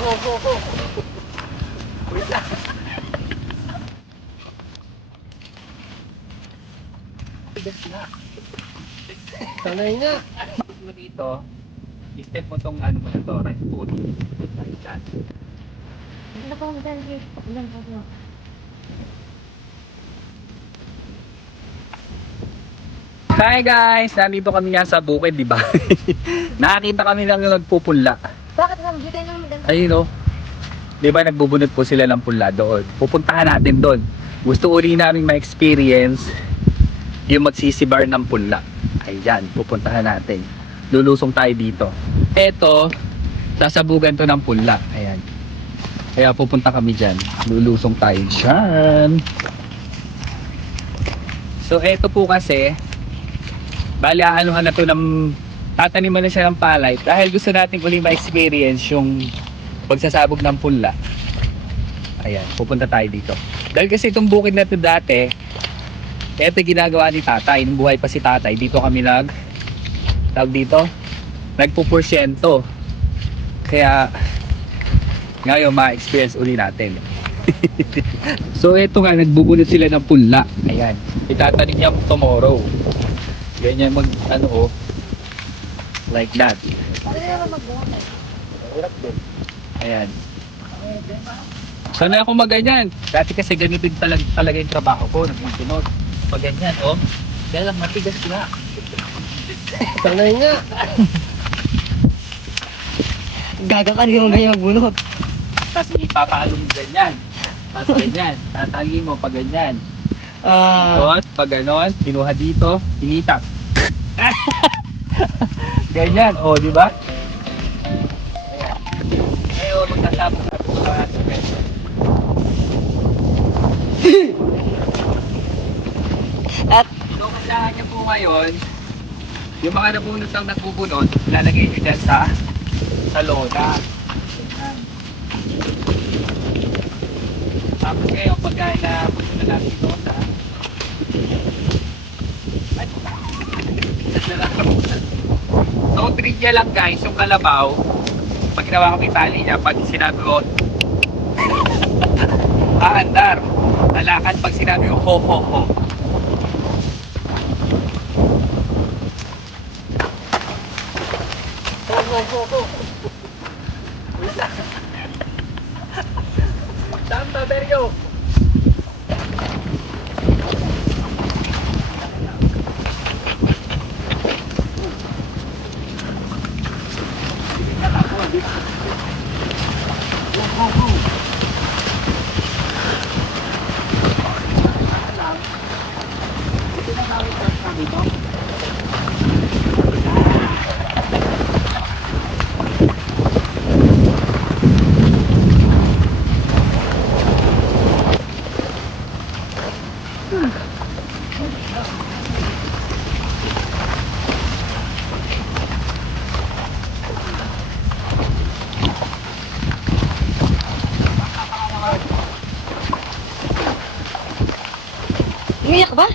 ho, ho, ho. Wait lang. Sanay nga. mo dito, i-step mo tong ano mo na to, right foot. Right dyan. Ano pa ang Ilan pa ba? Hi guys! Nandito kami nga sa bukid, di ba? Nakakita kami lang yung nagpupunla. Bakit lang? Hindi tayo naman Ayun o. Di ba nagbubunot po sila ng punla doon? Pupuntahan natin doon. Gusto uli namin ma-experience yung magsisibar ng punla. Ayan, pupuntahan natin. Lulusong tayo dito. Eto, sasabugan to ng punla. Ayan. Kaya pupunta kami dyan. Lulusong tayo dyan. So eto po kasi, bali aanuhan na to ng tataniman na siya ng palay dahil gusto natin uli ma-experience yung pagsasabog ng punla. Ayan, pupunta tayo dito. Dahil kasi itong bukid na to dati, ito ginagawa ni tatay. Nung buhay pa si tatay, dito kami nag, tawag dito, nagpuporsyento. Kaya, ngayon ma-experience uli natin. so ito nga, nagbubunot sila ng punla. Ayan, itatanim niya tomorrow. Ganyan mag, ano oh, like that. Ano naman magawa? Hirap din. Ayan. Sana ako maganyan. Dati kasi ganito din talaga, talaga yung trabaho ko. Nagmaginod. Pag ganyan, oh. Kaya lang matigas na. Sanay nga. Gaga ka rin yung ganyan magbunot. Tapos ipapalo mo ganyan. Tapos ganyan. Tatagi mo pag ganyan. Ah, Tapos pag ganon, kinuha dito, tinitak. ganyan, oh, di ba? Na po sa ganyan. At? So, kailangan niya po ngayon, yung mga nabunot ng nagbubunot, lalagay niyo dyan sa sa loda. Tapos ngayon, pagka na punta na ito sa Ay, So, trivia lang guys, yung kalabaw, pag ginawa ko yung tali niya, pag sinabi ko, aandar, lalakad pag sinabi ko, ho, ho, ho. ho, ho, ho, ho. Umiyak ba?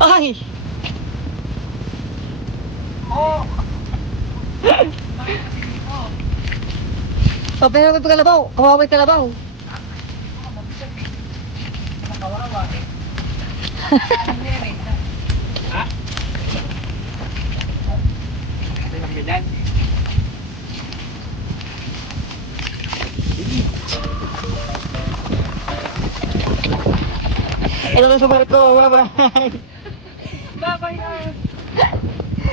Ay! Oh! O, pero may kalabaw. Kawawa yung kalabaw. Nakawawa eh. Ha? Ano na sumalit ko. Bye-bye. Babay na!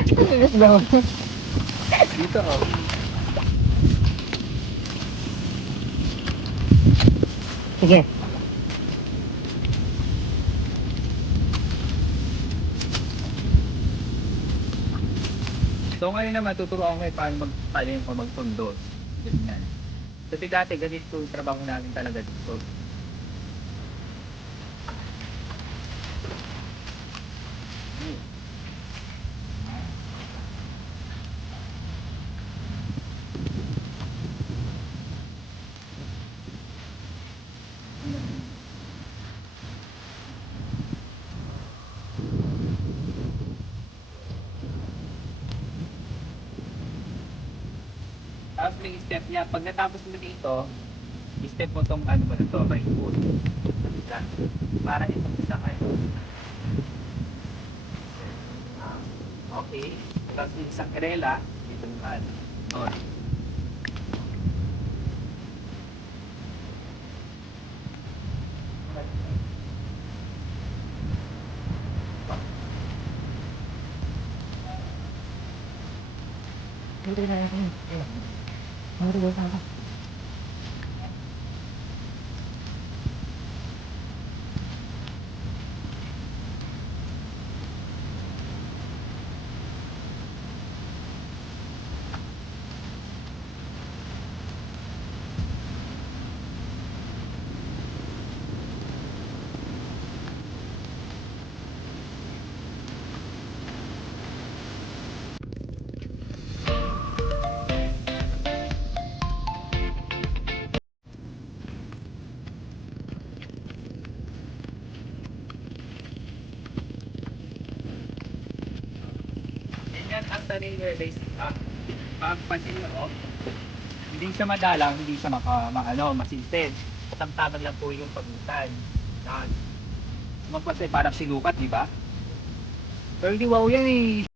Dito oh. Sige. So ngayon naman tuturuan ko kayo paano mag paano yung magtundo. Ganyan. Kasi dati ganito yung trabaho namin talaga dito. Tapos may step niya. Pag natapos mo dito, step mo tong ano ba na to, right foot. Yan. Para itong isa kayo. Okay. Tapos yung isang karela, dito naman. Okay. Dito na ako. Dito na ako. Ganyan tanilier base. Ah, pagpansin nyo, oh, hindi siya madalang, hindi siya maka, ma, ano. Tamtaman lang po yung pagutan. Yan. Magpansin, parang sinukat, di ba? Pero hindi wow yan eh.